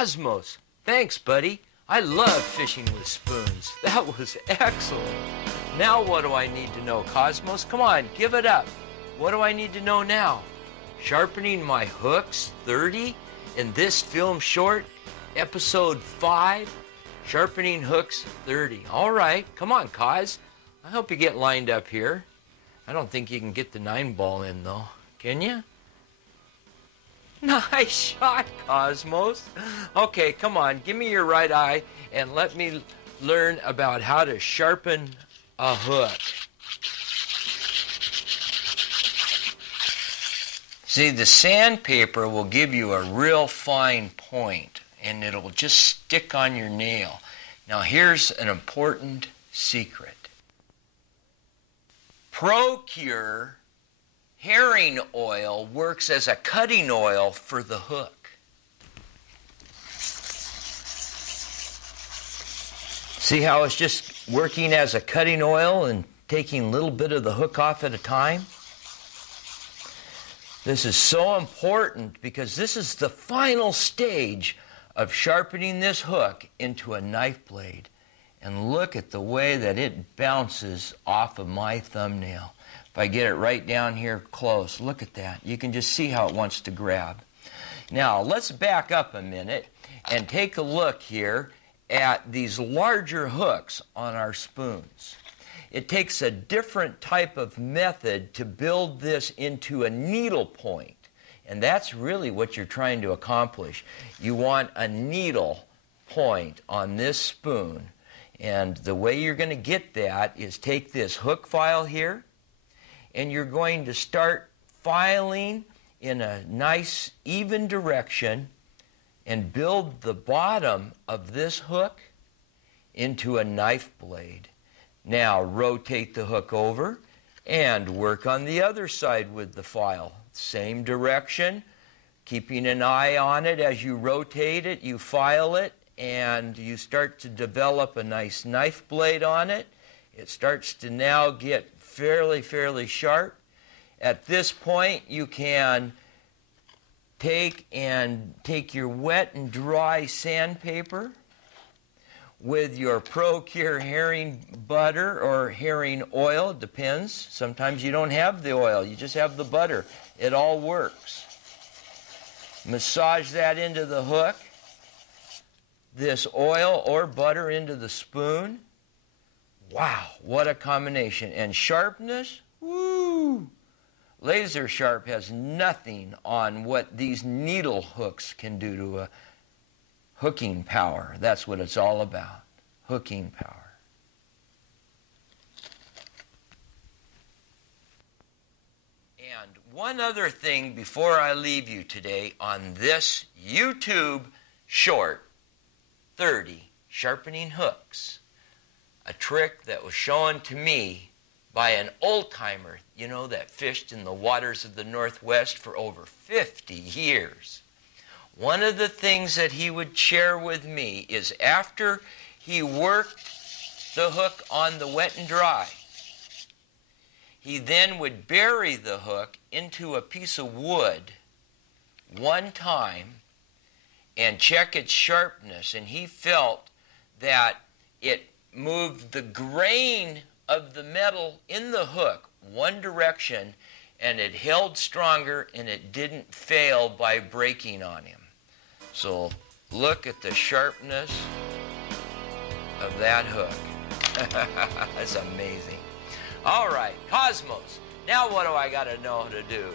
Cosmos, thanks, buddy. I love fishing with spoons. That was excellent. Now what do I need to know, Cosmos? Come on, give it up. What do I need to know now? Sharpening my hooks 30 in this film short, episode 5, Sharpening Hooks 30. All right, come on, Cos. I hope you get lined up here. I don't think you can get the 9-ball in, though. Can you? Nice shot, Cosmos. Okay, come on, give me your right eye and let me learn about how to sharpen a hook. See, the sandpaper will give you a real fine point, and it'll just stick on your nail. Now, here's an important secret. Procure herring oil works as a cutting oil for the hook. See how it's just working as a cutting oil and taking a little bit of the hook off at a time? This is so important because this is the final stage of sharpening this hook into a knife blade. And look at the way that it bounces off of my thumbnail. If I get it right down here close, look at that. You can just see how it wants to grab. Now, let's back up a minute and take a look here at these larger hooks on our spoons. It takes a different type of method to build this into a needle point. And that's really what you're trying to accomplish. You want a needle point on this spoon. And the way you're going to get that is take this hook file here, and you're going to start filing in a nice, even direction and build the bottom of this hook into a knife blade. Now, rotate the hook over and work on the other side with the file. Same direction, keeping an eye on it as you rotate it, you file it, and you start to develop a nice knife blade on it. It starts to now get fairly sharp. At this point, you can take your wet and dry sandpaper with your Procure herring butter or herring oil, it depends. Sometimes you don't have the oil, you just have the butter. It all works. Massage that into the hook. This oil or butter into the spoon. Wow, what a combination. And sharpness, woo! Laser Sharp has nothing on what these needle hooks can do to a hooking power. That's what it's all about, hooking power. And one other thing before I leave you today on this YouTube short, 30 Sharpening Hooks, a trick that was shown to me by an old-timer, you know, that fished in the waters of the Northwest for over 50 years. One of the things that he would share with me is after he worked the hook on the wet and dry, he then would bury the hook into a piece of wood one time and check its sharpness, and he felt that it moved the grain of the metal in the hook one direction, and it held stronger and it didn't fail by breaking on him. So look at the sharpness of that hook. That's amazing. All right, Cosmos, now what do I got to know how to do?